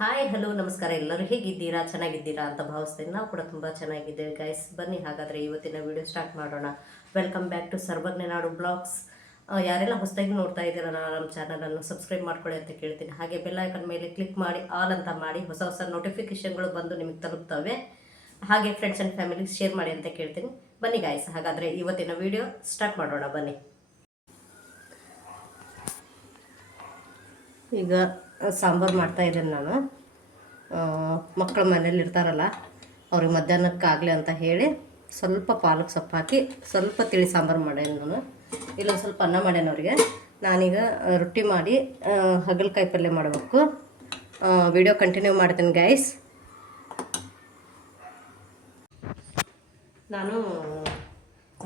Hi hello ನಮಸ್ಕಾರ. ಎಲ್ಲರೂ ಹೇಗಿದ್ದೀರಾ? ಚೆನ್ನಾಗಿದ್ದೀರಾ ಅಂತ ಭಾವಿಸ್ತೀನಿ. ನಾವು ಕೂಡ ತುಂಬ ಚೆನ್ನಾಗಿದ್ದೇವೆ ಗೈಸ್. ಬನ್ನಿ ಹಾಗಾದರೆ ಇವತ್ತಿನ ವಿಡಿಯೋ ಸ್ಟಾರ್ಟ್ ಮಾಡೋಣ. Welcome back to Sarvajna Nadu blogs. ಯಾರೆಲ್ಲ ಹೊಸದಾಗಿ ನೋಡ್ತಾ ಇದ್ದೀರಾ ನಮ್ಮ ಚಾನಲನ್ನು ಸಬ್ಸ್ಕ್ರೈಬ್ ಮಾಡ್ಕೊಳ್ಳಿ ಅಂತ ಕೇಳ್ತೀನಿ. ಹಾಗೆ ಬೆಲ್ ಐಕನ್ ಮೇಲೆ ಕ್ಲಿಕ್ ಮಾಡಿ ಆಲ್ ಅಂತ ಮಾಡಿ ಹೊಸ ಹೊಸ ನೋಟಿಫಿಕೇಶನ್ಗಳು ಬಂದು ನಿಮಗೆ ತಲುಪ್ತವೆ. ಹಾಗೆ ಫ್ರೆಂಡ್ಸ್ ಆ್ಯಂಡ್ ಫ್ಯಾಮಿಲಿಗೆ ಶೇರ್ ಮಾಡಿ ಅಂತ ಕೇಳ್ತೀನಿ. ಬನ್ನಿ ಗಾಯ್ಸ್, ಹಾಗಾದರೆ ಇವತ್ತಿನ ವಿಡಿಯೋ ಸ್ಟಾರ್ಟ್ ಮಾಡೋಣ. ಬನ್ನಿ. ಈಗ ಸಾಂಬಾರು ಮಾಡ್ತಾಯಿದ್ದೇನೆ ನಾನು. ಮಕ್ಕಳು ಮನೇಲಿ ಇರ್ತಾರಲ್ಲ, ಅವ್ರಿಗೆ ಮಧ್ಯಾಹ್ನಕ್ಕಾಗಲಿ ಅಂತ ಹೇಳಿ ಸ್ವಲ್ಪ ಪಾಲಕ್ ಸೊಪ್ಪು ಹಾಕಿ ಸ್ವಲ್ಪ ತಿಳಿ ಸಾಂಬಾರು ಮಾಡೇನಿ ನಾನು. ಇಲ್ಲೊಂದು ಸ್ವಲ್ಪ ಅನ್ನ ಮಾಡೇನಿ ಅವರಿಗೆ. ನಾನೀಗ ರೊಟ್ಟಿ ಮಾಡಿ ಹಾಗಲಕಾಯಿ ಪಲ್ಯ ಮಾಡಬೇಕು. ವಿಡಿಯೋ ಕಂಟಿನ್ಯೂ ಮಾಡ್ತೀನಿ ಗೈಸ್. ನಾನು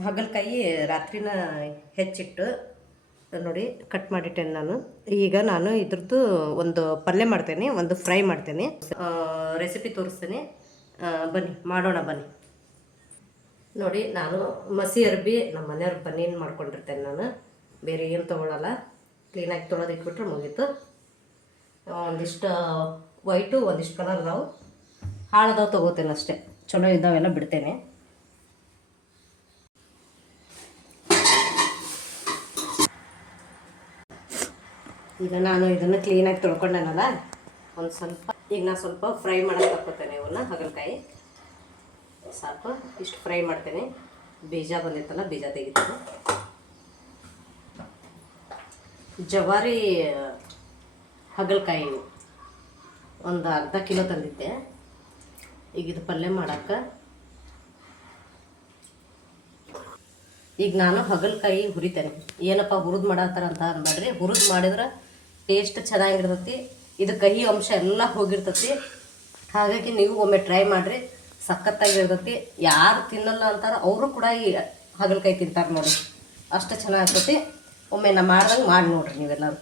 ಹಾಗಲಕಾಯಿ ರಾತ್ರಿನ ಹೆಚ್ಚಿಟ್ಟು ನೋಡಿ ಕಟ್ ಮಾಡಿಟ್ಟೇನೆ ನಾನು. ಈಗ ನಾನು ಇದ್ರದ್ದು ಒಂದು ಪಲ್ಯ ಮಾಡ್ತೇನೆ, ಒಂದು ಫ್ರೈ ಮಾಡ್ತೇನೆ. ರೆಸಿಪಿ ತೋರಿಸ್ತೇನೆ, ಬನ್ನಿ ಮಾಡೋಣ ಬನ್ನಿ. ನೋಡಿ, ನಾನು ಮಸಿ ಅರ್ಬಿ ನಮ್ಮ ಮನೆಯವ್ರ ಪನ್ನೀರ್ ಮಾಡ್ಕೊಂಡಿರ್ತೇನೆ. ನಾನು ಬೇರೆ ಏನು ತೊಗೊಳಲ್ಲ. ಕ್ಲೀನಾಗಿ ತೊಳೆದು ಇಟ್ಬಿಟ್ರೆ ಮುಗೀತು. ಒಂದಿಷ್ಟು ವೈಟು ಒಂದಿಷ್ಟು ಕಲರ್ ಅದಾವು, ಹಾಳದಾವು ತೊಗೋತೇನೆ ಅಷ್ಟೇ. ಚಲೋ ಇದ್ದಾವೆಲ್ಲ ಬಿಡ್ತೇನೆ. ಈಗ ನಾನು ಇದನ್ನು ಕ್ಲೀನಾಗಿ ತೊಳ್ಕೊಂಡೇನಲ್ಲ, ಒಂದು ಸ್ವಲ್ಪ ಈಗ ನಾನು ಸ್ವಲ್ಪ ಫ್ರೈ ಮಾಡೋಕ್ಕೆ ಹಾಕ್ಕೋತೇನೆ. ಇವನ್ನ ಹಾಗಲಕಾಯಿ ಸಾಕು, ಇಷ್ಟು ಫ್ರೈ ಮಾಡ್ತೇನೆ. ಬೀಜ ಬಂದಿತ್ತಲ್ಲ, ಬೀಜ ತೆಗಿತೇನೆ. ಜವಾರಿ ಹಾಗಲಕಾಯಿ ಒಂದು ಅರ್ಧ ಕಿಲೋ ತಂದಿದ್ದೆ. ಈಗ ಇದು ಪಲ್ಯ ಮಾಡೋಕ್ಕೆ ಈಗ ನಾನು ಹಾಗಲಕಾಯಿ ಹುರಿತೇನೆ. ಏನಪ್ಪ ಹುರಿದು ಮಾಡತ್ತಾರ ಅಂತ ಅನ್ಬೇಡ್ರಿ, ಹುರಿದು ಮಾಡಿದ್ರೆ ಟೇಸ್ಟ್ ಚೆನ್ನಾಗಿರ್ತೈತಿ. ಇದು ಕಹಿ ಅಂಶ ಎಲ್ಲ ಹೋಗಿರ್ತೈತಿ. ಹಾಗಾಗಿ ನೀವು ಒಮ್ಮೆ ಟ್ರೈ ಮಾಡಿರಿ, ಸಖತ್ತಾಗಿರ್ತೈತಿ. ಯಾರು ತಿನ್ನಲ್ಲ ಅಂತಾರೆ ಅವರು ಕೂಡ ಈ ಹಾಗಲಕಾಯಿ ತಿಂತಾರೆ ನೋಡಿ, ಅಷ್ಟು ಚೆನ್ನಾಗಿರ್ತೈತಿ. ಒಮ್ಮೆ ನಾ ಮಾಡ್ದಂಗೆ ಮಾಡಿ ನೋಡ್ರಿ ನೀವೆಲ್ಲರೂ.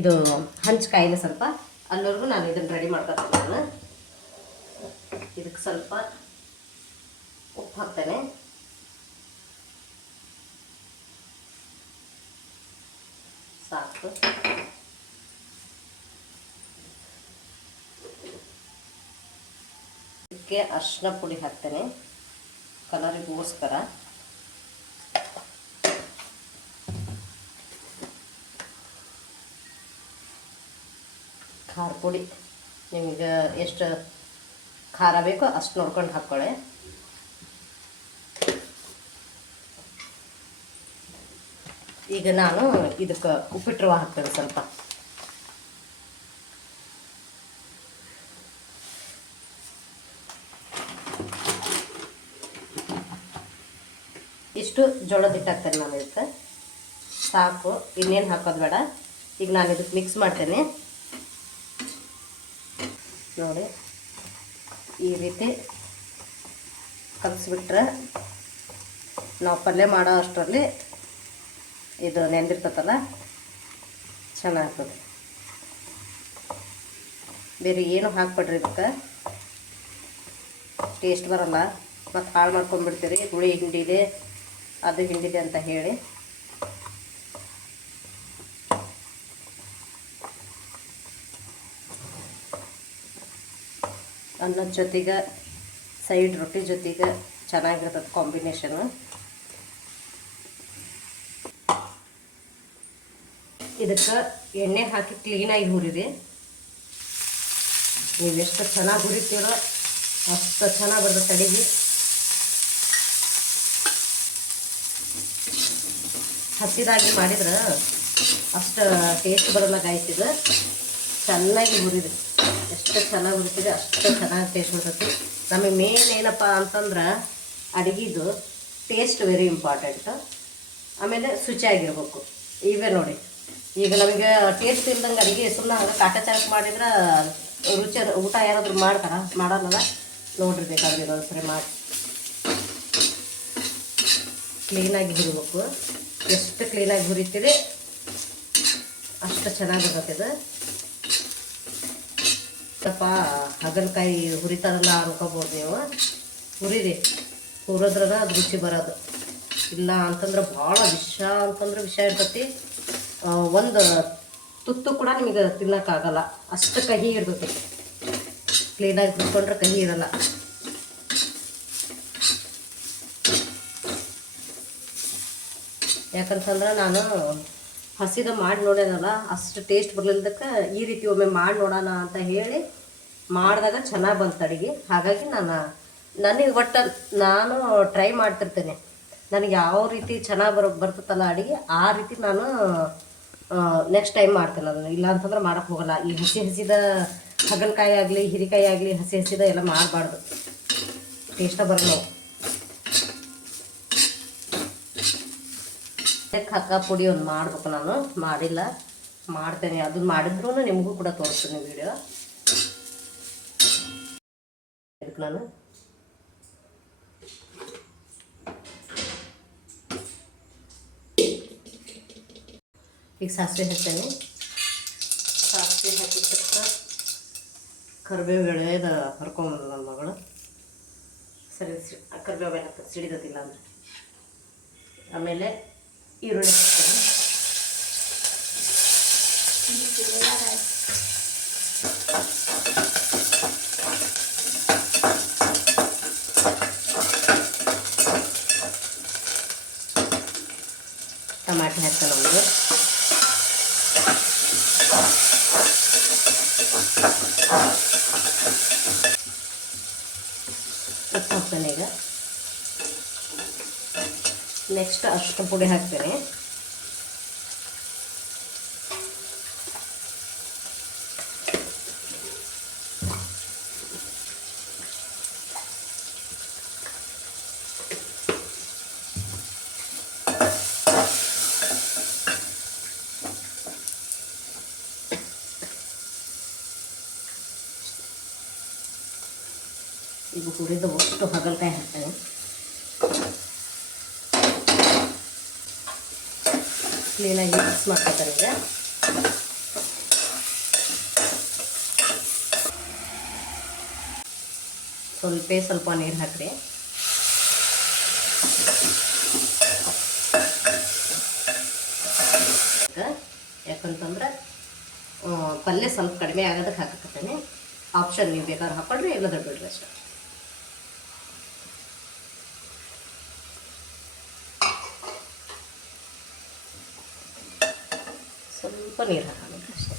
ಇದು ಹಂಚ್ಕಾಯಿನ ಸ್ವಲ್ಪ ಅಲ್ಲಿವರೆಗೂ ನಾನು ಇದನ್ನು ರೆಡಿ ಮಾಡ್ಕೊತೀನಿ. ನಾನು ಇದಕ್ಕೆ ಸ್ವಲ್ಪ ಉಪ್ಪು ಹಾಕ್ತೇನೆ. ಸಾಕು. ಇದಕ್ಕೆ ಅರಿಶಿನ ಪುಡಿ ಹಾಕ್ತೇನೆ ಕಲರಿಗೋಸ್ಕರ. ಖಾರ ಪುಡಿ ನಿಮಗೆ ಎಷ್ಟು ಖಾರ ಬೇಕೋ ಅಷ್ಟು ನೋಡ್ಕೊಂಡು ಹಾಕ್ಕೊಳ್ಳಿ. ಈಗ ನಾನು ಇದಕ್ಕೆ ಉಪ್ಪಿಟ್ಟು ರವೆ ಹಾಕ್ತೇನೆ ಸ್ವಲ್ಪ. ಇಷ್ಟು ಜೋಳದ ಹಿಟ್ಟು ಹಾಕ್ತೇನೆ ನಾನು ಇದಕ್ಕೆ. ಸಾಕು, ಇನ್ನೇನು ಹಾಕೋದು ಬೇಡ. ಈಗ ನಾನು ಇದಕ್ಕೆ ಮಿಕ್ಸ್ ಮಾಡ್ತೇನೆ. ನೋಡಿ, ಈ ರೀತಿ ಕಲಿಸ್ಬಿಟ್ರೆ ನಾವು ಪಲ್ಯ ಮಾಡೋ ಅಷ್ಟರಲ್ಲಿ ಇದು ನೆಂದಿರ್ತದಲ್ಲ, ಚೆನ್ನಾಗ್ತದೆ. ಬೇರೆ ಏನು ಹಾಕ್ಬಿಡ್ರಿ, ಇದಕ್ಕೆ ಟೇಸ್ಟ್ ಬರೋಲ್ಲ. ಮತ್ತು ಹಾಳು ಮಾಡ್ಕೊಂಡ್ಬಿಡ್ತೀರಿ, ಹುಳಿ ಹಿಂಡಿದೆ ಅದು ಹಿಂಡಿದೆ ಅಂತ ಹೇಳಿ. ಅನ್ನದ ಜೊತೆಗೆ ಸೈಡ್ ರೊಟ್ಟಿ ಜೊತೆಗೆ ಚೆನ್ನಾಗಿರ್ತದೆ ಕಾಂಬಿನೇಷನು. ಇದಕ್ಕೆ ಎಣ್ಣೆ ಹಾಕಿ ಕ್ಲೀನಾಗಿ ಹುರಿರಿ. ನೀವು ಎಷ್ಟು ಚೆನ್ನಾಗಿ ಹುರಿತೀರೋ ಅಷ್ಟು ಚೆನ್ನಾಗಿ ಬರ್ತದೆ ಅಡಿಗೆ. ಹಸಿದಾಗಿ ಮಾಡಿದ್ರೆ ಅಷ್ಟು ಟೇಸ್ಟ್ ಬರೋಲ್ಲ ಗಾಯ್ಸ್. ಇದು ಚೆನ್ನಾಗಿ ಹುರಿದ್ರಿ, ಎಷ್ಟು ಚೆನ್ನಾಗಿ ಹುರಿತೀರಿ ಅಷ್ಟು ಚೆನ್ನಾಗಿ ಟೇಸ್ಟ್ ಬರ್ತೈತಿ. ನಮಗೆ ಮೇನ್ ಏನಪ್ಪ ಅಂತಂದ್ರೆ ಅಡುಗೆದು ಟೇಸ್ಟ್ ವೆರಿ ಇಂಪಾರ್ಟೆಂಟ್. ಆಮೇಲೆ ಶುಚಿಯಾಗಿರ್ಬೇಕು. ಇವೇ ನೋಡಿ, ಈಗ ನಮಗೆ ಟೇಸ್ಟ್ ಇಲ್ದಂಗೆ ಅಡುಗೆ ಸುಮ್ಮನೆ ಹಂಗೆ ಕಾಟಾಚಾರಕ್ಕೆ ಮಾಡಿದ್ರೆ ರುಚಿ ಊಟ ಯಾರಾದರೂ ಮಾಡಲ್ಲ ನೋಡ್ರಿ. ಬೇಕಾದ್ರೆ ಇನ್ನೊಂದ್ಸರಿ ಮಾಡಿ ಕ್ಲೀನಾಗಿ ಹುರಿಬೇಕು. ಎಷ್ಟು ಕ್ಲೀನಾಗಿ ಹುರಿತೀರಿ ಅಷ್ಟು ಚೆನ್ನಾಗಿರ್ತೈತೆ ಇದು. ಸ್ವಲ್ಪ ಹಾಗಲಕಾಯಿ ಹುರಿತಾರಲ್ಲ ಅನ್ಕೋಬೋದು ನೀವು. ಹುರಿರಿ, ಹುರಿದ್ರದ ಅದು ರುಚಿ ಬರೋದು. ಇಲ್ಲ ಅಂತಂದ್ರೆ ಭಾಳ ವಿಷ ಅಂತಂದ್ರೆ ವಿಷ ಇರ್ತೈತಿ. ಒಂದು ತುತ್ತು ಕೂಡ ನಿಮಗೆ ತಿನ್ನೋಕ್ಕಾಗಲ್ಲ, ಅಷ್ಟು ಕಹಿ ಇರ್ತೈತಿ. ಕ್ಲೀನಾಗಿ ತಿನ್ಕೊಂಡ್ರೆ ಕಹಿ ಇರಲ್ಲ. ಯಾಕಂತಂದ್ರೆ ನಾನು ಹಸಿದ ಮಾಡಿ ನೋಡ್ಯಾನಲ್ಲ, ಅಷ್ಟು ಟೇಸ್ಟ್ ಬರಲಿಲ್ಲದಕ್ಕೆ ಈ ರೀತಿ ಒಮ್ಮೆ ಮಾಡಿ ನೋಡೋಣ ಅಂತ ಹೇಳಿ ಮಾಡಿದಾಗ ಚೆನ್ನಾಗಿ ಬಂತು ಅಡುಗೆ. ಹಾಗಾಗಿ ನನಗೆ ಒಟ್ಟು ನಾನು ಟ್ರೈ ಮಾಡ್ತಿರ್ತೇನೆ. ನನಗೆ ಯಾವ ರೀತಿ ಚೆನ್ನಾಗಿ ಬರ್ತದಲ್ಲ ಅಡುಗೆ, ಆ ರೀತಿ ನಾನು ನೆಕ್ಸ್ಟ್ ಟೈಮ್ ಮಾಡ್ತೇನೆ. ಅದನ್ನು ಇಲ್ಲ ಅಂತಂದ್ರೆ ಮಾಡೋಕ್ಕೆ ಹೋಗಲ್ಲ. ಈ ಹಸಿದ ಹಾಗಲಕಾಯಿ ಆಗಲಿ ಹೀರೆಕಾಯಿ ಆಗಲಿ ಹಸಿದ ಎಲ್ಲ ಮಾಡಬಾರ್ದು, ಟೇಸ್ಟ ಬರಲ್ಲ. ಹಕ್ಕ ಪುಡಿ ಒಂದು ಮಾಡ್ಬೇಕು, ನಾನು ಮಾಡಿಲ್ಲ, ಮಾಡ್ತೇನೆ. ಅದನ್ನ ಮಾಡಿದ್ರೂ ನಿಮಗೂ ಕೂಡ ತೋರಿಸ್ತೀನಿ ವಿಡಿಯೋ. ಇದಕ್ಕೆ ನಾನು ಈಗ ಸಾಸಿವೆ ಹಾಕ್ತೇನೆ. ಸಾಸಿವೆ ಹಾಕಿದ ತಕ್ಷಣ ಕರಿಬೇವು ಎಳೆದ ಹರ್ಕೊಂಬಂದು ನನ್ನ ಮಗಳು ಸರಿ ಕರಿಬೇವು ಎಲೆ ಹಾಕ್ತದೆ, ಸಿಡಿದತಿಲ್ಲ ಅಂದರೆ. ಆಮೇಲೆ ಈರುಳ್ಳಿ ಹಾಕ್ತೇನೆ. ಟಮಾಟೆ ಹಾಕ್ತೇನೆ ಒಂದು. ಉಪ್ಪು ಹಾಕ್ತೇನೆ. ಈಗ ನೆಕ್ಸ್ಟ್ ಅರಿಶಿನ ಪುಡಿ ಹಾಕ್ತೇನೆ. ಈಗ ಹುರಿದ ಒಟ್ಟು ಹಾಗಲಕಾಯಿ ಹಾಕ್ತೇನೆ. ಕ್ಲೀನಾಗಿ ಮಿಕ್ಸ್ ಮಾಡ್ಕೊತಾರೆ. ಈಗ ಸ್ವಲ್ಪ ನೀರು ಹಾಕ್ರಿ. ಯಾಕಂತಂದ್ರೆ ಪಲ್ಯ ಸ್ವಲ್ಪ ಕಡಿಮೆ ಆಗೋದಕ್ಕೆ ಹಾಕಕತ್ತೇನೆ. ಆಪ್ಷನ್ ನೀವು ಬೇಕಾದ್ರೆ ಹಾಕೊಂಡ್ರೆ ಇಲ್ಲ ಬಿಡ್ರಿ ಅಷ್ಟೇ. ಸ್ವಲ್ಪ ನೀರು ಹಾಕಬೇಕು ಅಷ್ಟೇ.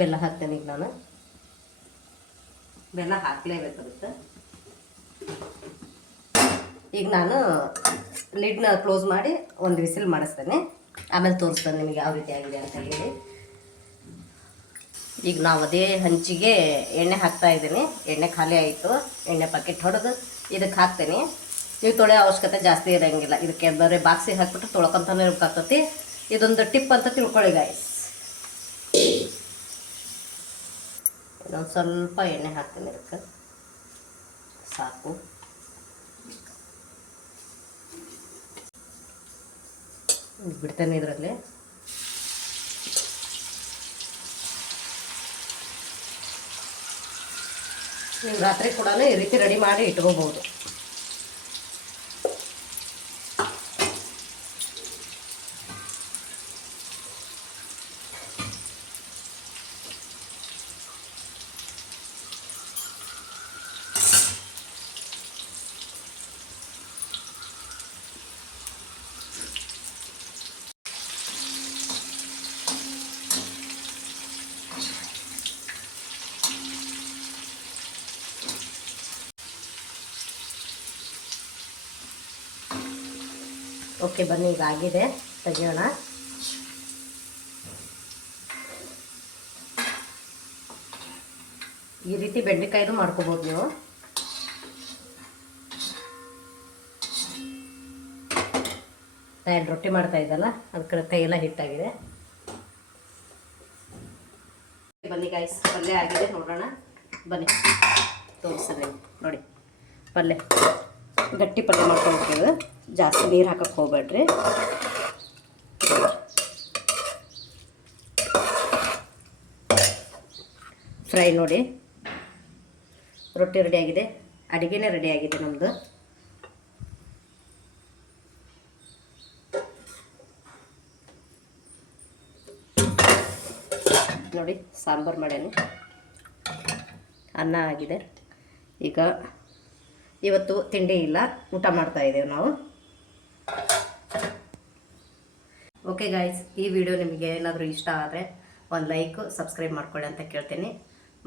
ಬೆಲ್ಲ ಹಾಕ್ತೇನೆ. ಈಗ ನಾನು ಬೆಲ್ಲ ಹಾಕಲೇಬೇಕಾಗುತ್ತೆ. ಈಗ ನಾನು ಲಿಡ್ನ ಕ್ಲೋಸ್ ಮಾಡಿ ಒಂದು ವಿಸಿಲ್ ಮಾಡಿಸ್ತೇನೆ. ಆಮೇಲೆ ತೋರಿಸ್ತೇನೆ ನಿಮಗೆ ಯಾವ ರೀತಿ ಆಗಿದೆ ಅಂತ ಹೇಳಿ. ಈಗ ನಾವು ಅದೇ ಹಂಚಿಗೆ ಎಣ್ಣೆ ಹಾಕ್ತಾ ಇದ್ದೀನಿ. ಎಣ್ಣೆ ಖಾಲಿ ಆಯಿತು. ಎಣ್ಣೆ ಪ್ಯಾಕೆಟ್ ಹೊಡೆದು ಇದಕ್ಕೆ ಹಾಕ್ತೇನೆ. ನೀವು ತೊಳೆಯೋ ಅವಶ್ಯಕತೆ ಜಾಸ್ತಿ ಇರೋಂಗಿಲ್ಲ. ಇದಕ್ಕೆ ಬರೀ ಬಾಕ್ಸಿಗೆ ಹಾಕ್ಬಿಟ್ಟು ತೊಳ್ಕೊಂತಾನೆ ಇರ್ಬೇಕಾಗ್ತತಿ. ಇದೊಂದು ಟಿಪ್ ಅಂತ ತಿಳ್ಕೊಳ್ಳಿ ಗಾಯ್ಸ್. ಇನ್ನೊಂದು ಸ್ವಲ್ಪ ಎಣ್ಣೆ ಹಾಕ್ತೀನಿ. ಇದಕ್ಕೆ ಸಾಕು. ಬಿಡ್ತೇನೆ ಇದರಲ್ಲಿ. ನೀವು ರಾತ್ರಿ ಕೂಡ ಈ ರೀತಿ ರೆಡಿ ಮಾಡಿ ಇಟ್ಕೋಬಹುದು. ಓಕೆ, ಬನ್ನಿ ಈಗ ಆಗಿದೆ, ತೆಗಿಯೋಣ. ಈ ರೀತಿ ಬೆಂಡೆಕಾಯ್ದು ಮಾಡ್ಕೋಬೋದು ನೀವು. ನಾನು ರೊಟ್ಟಿ ಮಾಡ್ತಾ ಇದ್ದಲ್ಲ, ಅದಕ್ಕೆ ಕೈಯೆಲ್ಲ ಹಿಟ್ಟಾಗಿದೆ. ಬನ್ನಿ ಗಾಯ್ಸ್, ಪಲ್ಯ ಆಗಿದೆ, ನೋಡೋಣ ಬನ್ನಿ ತೋರಿಸಿದೆ ನೋಡಿ. ಪಲ್ಯ ಗಟ್ಟಿ ಪಲ್ಯ ಮಾಡ್ಕೊಳ್ತೀವಿ, ಜಾಸ್ತಿ ನೀರು ಹಾಕಕ್ಕೆ ಹೋಗ್ಬೇಡ್ರಿ. ಫ್ರೈ ನೋಡಿ, ರೊಟ್ಟಿ ರೆಡಿಯಾಗಿದೆ, ಅಡುಗೆನೇ ರೆಡಿಯಾಗಿದೆ ನಮ್ಮದು. ನೋಡಿ ಸಾಂಬಾರು ಮಾಡೇನಿ, ಅನ್ನ ಆಗಿದೆ. ಈಗ ಇವತ್ತು ತಿಂಡಿ ಇಲ್ಲ, ಊಟ ಮಾಡ್ತಾ ಇದ್ದೇವೆ ನಾವು. ಓಕೆ ಗಾಯ್ಸ್, ಈ ವಿಡಿಯೋ ನಿಮಗೆ ಏನಾದರೂ ಇಷ್ಟ ಆದರೆ ಒಂದು ಲೈಕು ಸಬ್ಸ್ಕ್ರೈಬ್ ಮಾಡ್ಕೊಳ್ಳಿ ಅಂತ ಕೇಳ್ತೀನಿ.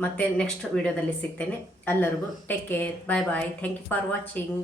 ಮತ್ತೆ ನೆಕ್ಸ್ಟ್ ವಿಡಿಯೋದಲ್ಲಿ ಸಿಗ್ತೇನೆ. ಎಲ್ಲರಿಗೂ take care, bye bye, thank you for watching.